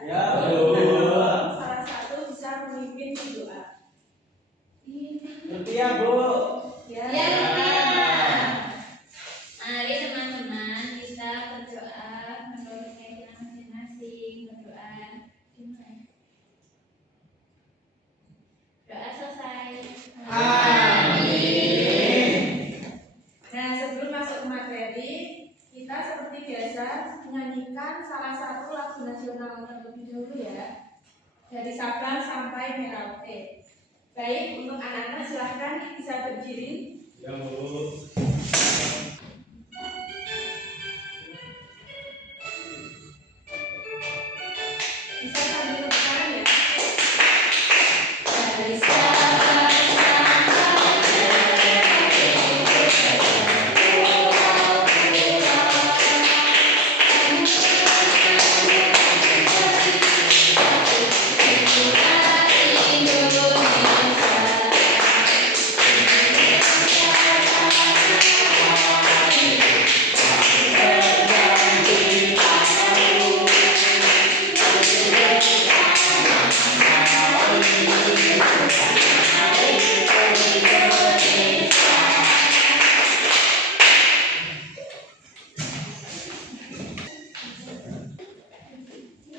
Ya, Bu. Salah satu bisa memimpin doa. Ngerti ya, Bu? Ya. Mari teman-teman kita berdoa menurut keyakinan masing-masing. Berdoa gimana? Doa selesai. Amin. Nah, sebelum masuk ke materi, kita seperti biasa menyanyikan salah satu lagu nasional terlebih dahulu ya, dari Sabang sampai Merauke. Baik, untuk anak-anak silahkan bisa berdiri. Ya, Bu. Bisa sambil tepuk tangan ya. Dari Sabang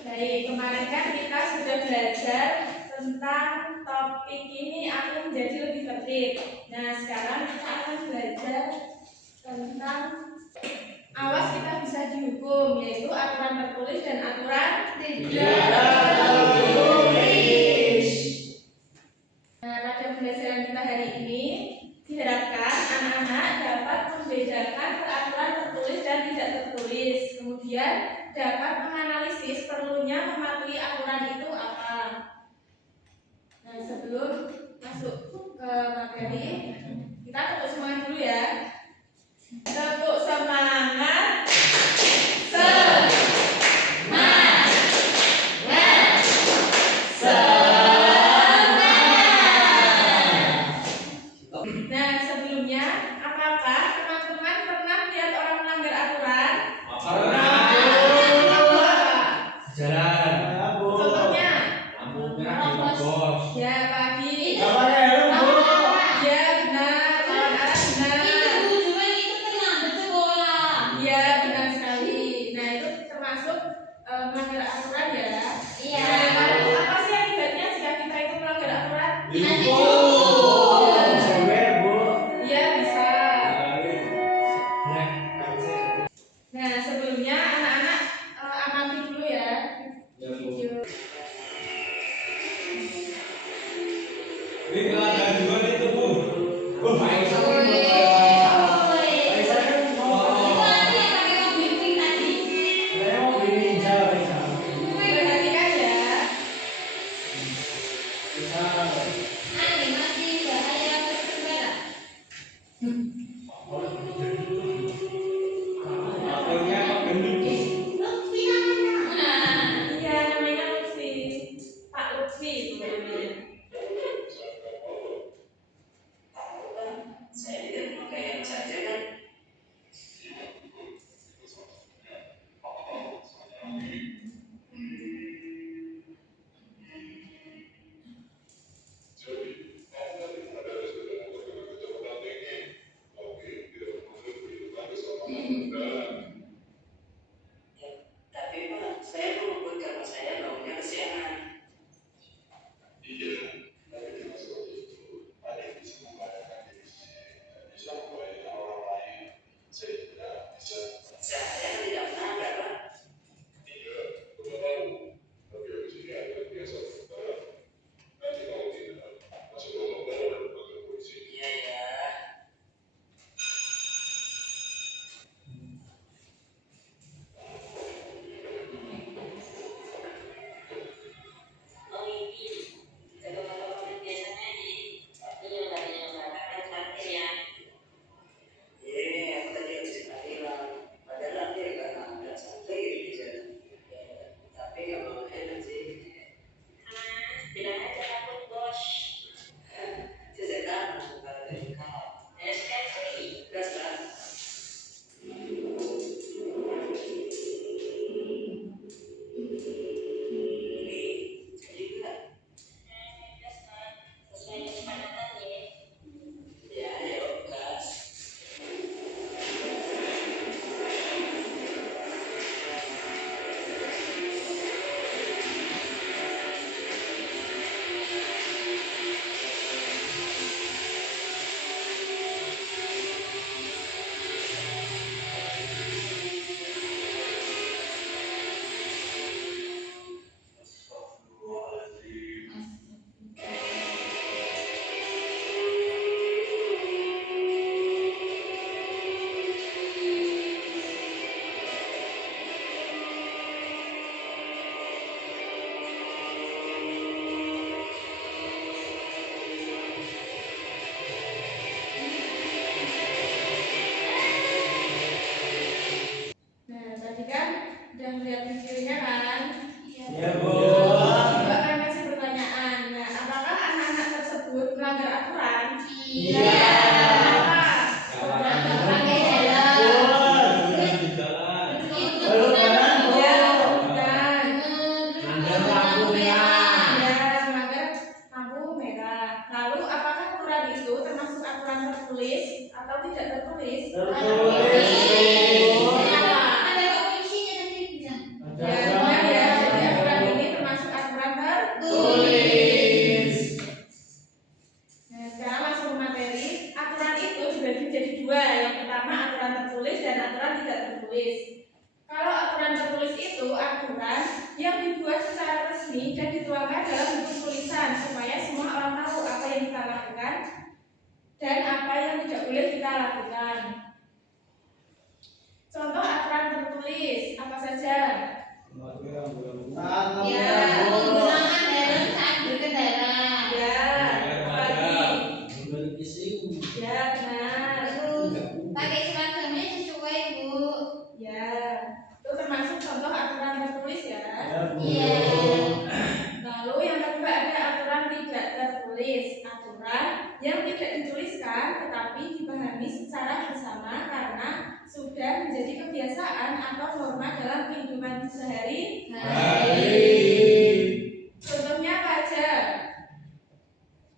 Dari kemarin kan kita sudah belajar tentang topik ini akan menjadi lebih tertib. Nah, sekarang kita akan belajar tentang awas kita bisa dihukum, yaitu aturan tertulis dan aturan tidak tertulis. Nah, pada pembelajaran kita hari ini diharapkan anak-anak dapat membedakan peraturan tertulis dan tidak tertulis, kemudian dapat menganalisis perlunya mematuhi aturan itu apa. Nah, sebelum masuk ke materi, kita tepuk semangat dulu ya. Tepuk semangat. Nah, sebelumnya, apakah teman-teman pernah lihat orang melanggar aturan? Pernah. Jalan. Ya, Bu. Contohnya? Lampu merah di bos. Ya, pagi. Gambarnya helm, Bu. Ya, benar. Lawan arah benar. itu juga itu terlambat tuh aturan tidak tertulis. Kalau aturan tertulis itu aturan yang dibuat secara resmi dan dituangkan dalam buku tulisan supaya semua orang tahu apa yang kita lakukan dan apa yang tidak boleh kita lakukan. Contoh aturan tertulis apa saja? Ya, menggunakan helm saat berkendara. Ya, apalagi? Ya, benar. Pakai seragamnya sesuai, Bu. Ya, itu termasuk contoh aturan tertulis ya. Iya. Lalu yang kedua ada aturan tidak tertulis. Aturan yang tidak dituliskan tetapi dipahami secara bersama karena sudah menjadi kebiasaan atau norma dalam kehidupan sehari-hari. Contohnya apa aja?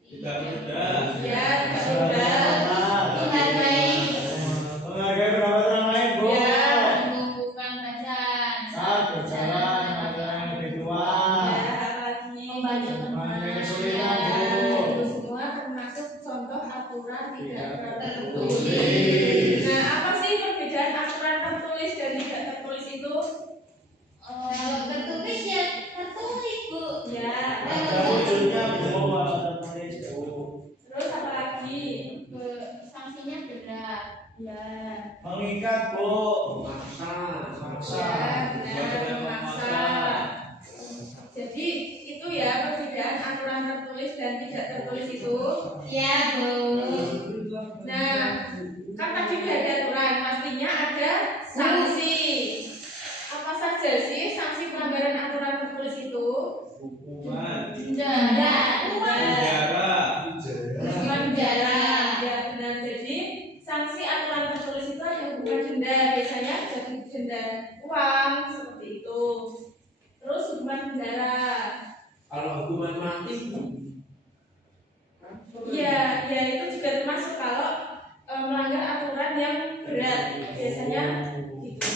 Tidak mudah. Ya, tidak mudah. Menghargai. Menghargai pendapat orang lain, Bu. Ya, Mengumpulkan bacaan. Saat berjalan dengan yang lebih tua. ya, apalagi? Membantu Mengalami teman. kesulitan, Ya, Bu. itu semua termasuk contoh aturan tidak tertulis. Tertulis. Nah, apa sih perbedaan aturan tertulis dan tidak tertulis itu? Kalau tertulis ya tertulis, Bu. Ya, Ada wujudnya, Bu. Tertulis, Bu. terus apa lagi? Sanksinya berat. Ya, Mengikat, Bu. Memaksa. ya, benar, memaksa. Jadi itu ya perbedaan aturan tertulis dan tidak tertulis itu. Ya, Bu. Nah, kan tadi udah ada aturan, pastinya ada sanksi. Apa saja sih sanksi pelanggaran aturan tertulis itu? Hukuman. Denda. Penjara. Hukuman penjara. Ya benar. Jadi sanksi aturan tertulis itu ada hukuman denda, biasanya jadi denda uang seperti itu. Terus hukuman penjara. Kalau hukuman mati, Ya, ya itu juga termasuk kalau melanggar aturan yang berat, biasanya gitu.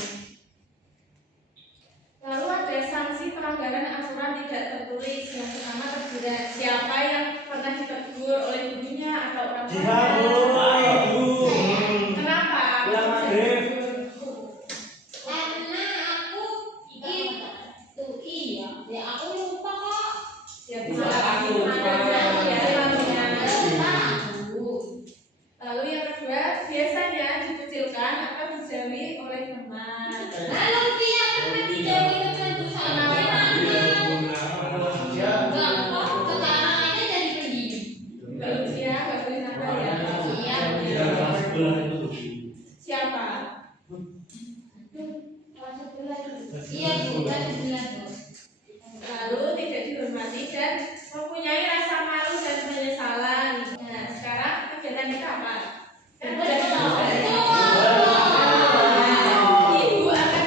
Lalu ada sanksi pelanggaran aturan tidak tertulis. Yang pertama terjerat. Siapa yang pernah ditegur oleh gurunya atau orang Jihad, Bu. tuanya? Ibu. Kenapa? Bilang maghrib. Karena aku itu iya. Ya aku lupa kok. Ya Lupa bisa aku, ada lupa. ya namanya. Lupa aku. Lalu yang kedua biasanya dikucilkan atau dijauhi oleh teman. Lalu dia pernah dijauhi teman Bu sama namanya. Ya. Enggak kok, sekarang aja jadi pendiam. Nggak lucu ya, nggak boleh nakal ya. Iya. Siapa? Kelas 11. Iya, Bu, kelas 11, Bu. Lalu tidak dihormati dan mempunyai rasa malu dan penyesalan. Nah, sekarang kegiatan kita apa? Kan udah Ibu akan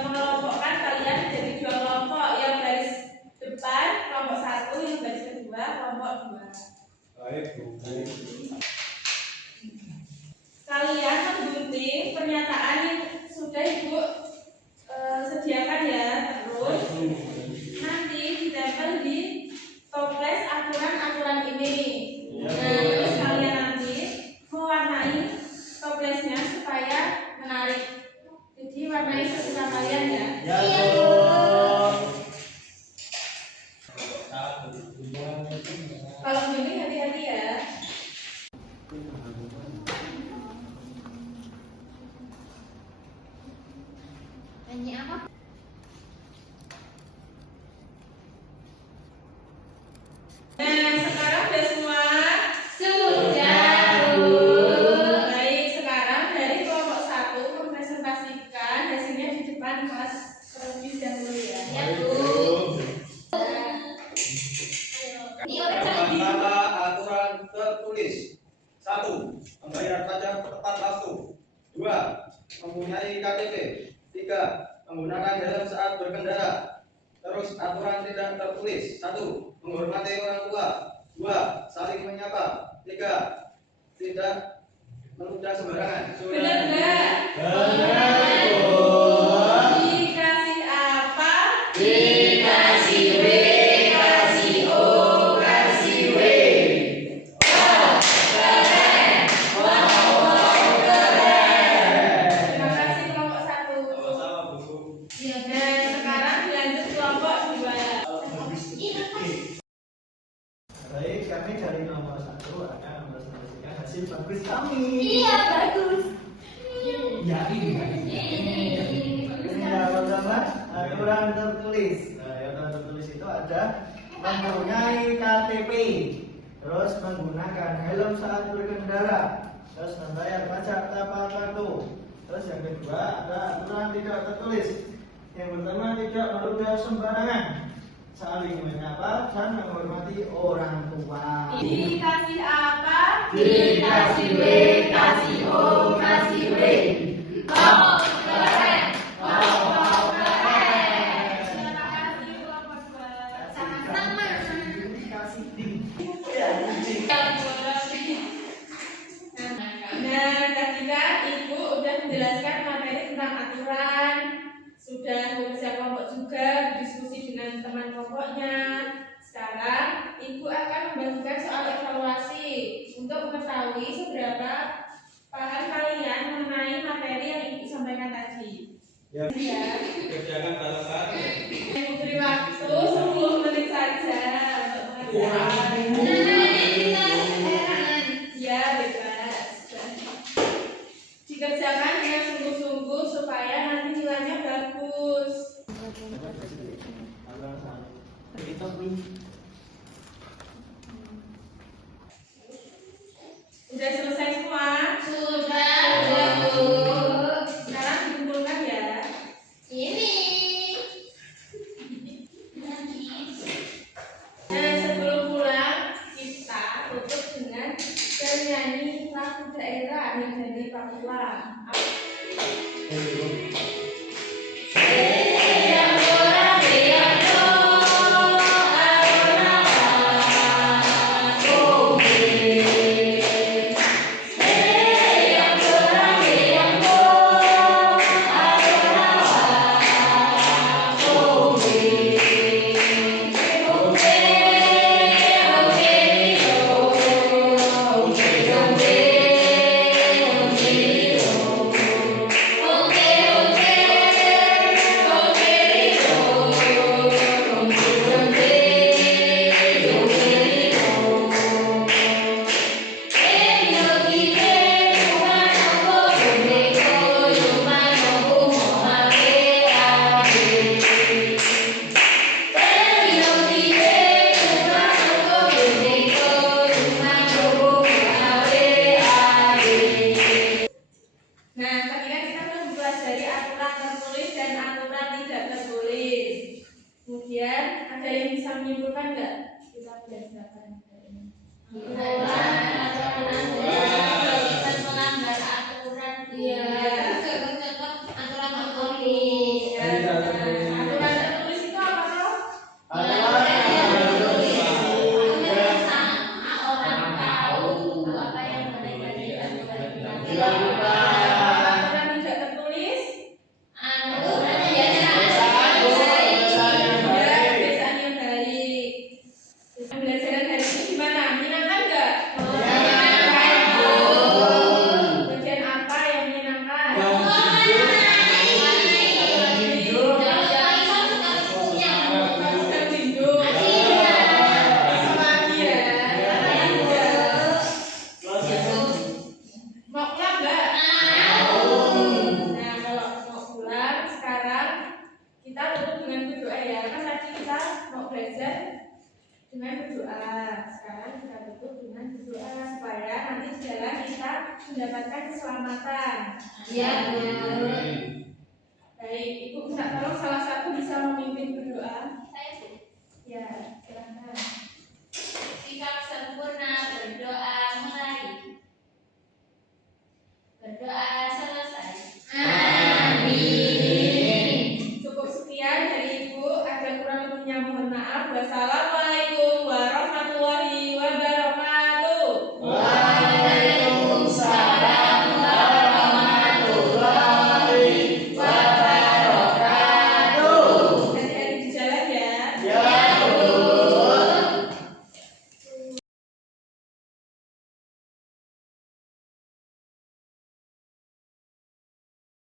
mengelompokkan kalian menjadi dua kelompok, yang baris depan kelompok 1, yang baris kedua kelompok 2. Baik, Bu. Kalian menggunting pernyataan yang sudah Ibu sediakan ya, terus nanti ditempel di toples aturan-aturan ini. Nah, terus kalian nanti mewarnai toplesnya supaya menarik. Jadi warnai sesuka kalian ya. Ya, Iya, Bu. Kalau begini hati-hati ya. Nyanyi apa? Nah, sekarang udah semua. Sudah, Bu. Baik, sekarang dari kelompok 1 mempresentasikan hasilnya di depan kelas terlebih dahulu ya. Ya, Bu. Iya, Pertama, aturan tertulis. 1. Membayar pajak tepat waktu. 2. Mempunyai KTP. 3. Menggunakan helm saat berkendara. Terus aturan tidak tertulis. 1. Menghormati orang tua. 2. Saling menyapa. 3. Tidak meludah sembarangan. Benar enggak? Benar, Bu. Dikasih apa? Dikasih W, kasih O, kasih W. Wah, keren. Wah, keren. Bagus kami. Iya, bagus. Ya ini. Ini ya pertama aturan tertulis. Nah, aturan tertulis itu ada mempunyai KTP, terus menggunakan helm saat berkendara, terus membayar pajak tepat waktu. Terus yang kedua ada aturan tidak tertulis. Yang pertama tidak merudah sembarangan, saling menyapa dan menghormati orang tua. Dikasih apa? Dikasih W, kasih O, kasih W. Oh, keren. Oh, Keren. Terima kasih kelompok dua. Sama-sama. Dikasih ding. Ya, ding. Nah, tadi kan Ibu udah menjelaskan materi tentang aturan, sudah bekerja kelompok juga, berdiskusi dengan teman kelompoknya. Sekarang Ibu akan membagikan soal evaluasi untuk mengetahui seberapa paham kalian mengenai materi yang Ibu sampaikan tadi. Ya. Ya. Kerjakan salah satu. Ibu beri waktu 10 menit saja untuk mengerjakan. Ya, bebas. Dikerjakan dengan sungguh-sungguh supaya nanti nilainya bagus. Udah selesai semua? Sudah, Bu. Sekarang dikumpulkan ya. Ini. Nah, sebelum pulang kita tutup dengan bernyanyi lagu daerah yang dari Papua. Nah, tadi kan kita sudah mempelajari aturan tertulis dan aturan tidak tertulis. Kemudian ada yang bisa menyimpulkan nggak? Kita belajar ini. Melanggar aturan dia. Aturan tertulis. Aturan tertulis itu apa toh? Orang tahu apa yang mereka Aturan tidak tertulis. aturan Ya, biasa. kebiasaan yang baik. Pembelajaran hari ini gimana? Menyenangkan nggak? Bagian apa yang menyenangkan? Sedang tinjuk. Apalagi ya? Mau pulang nggak? Nah, kalau mau pulang sekarang kita tutup dengan berdoa ya. Kan tadi kita mau belajar dengan berdoa. Sekarang kita tutup dengan berdoa supaya nanti di jalan kita mendapatkan keselamatan. Ya, Bu.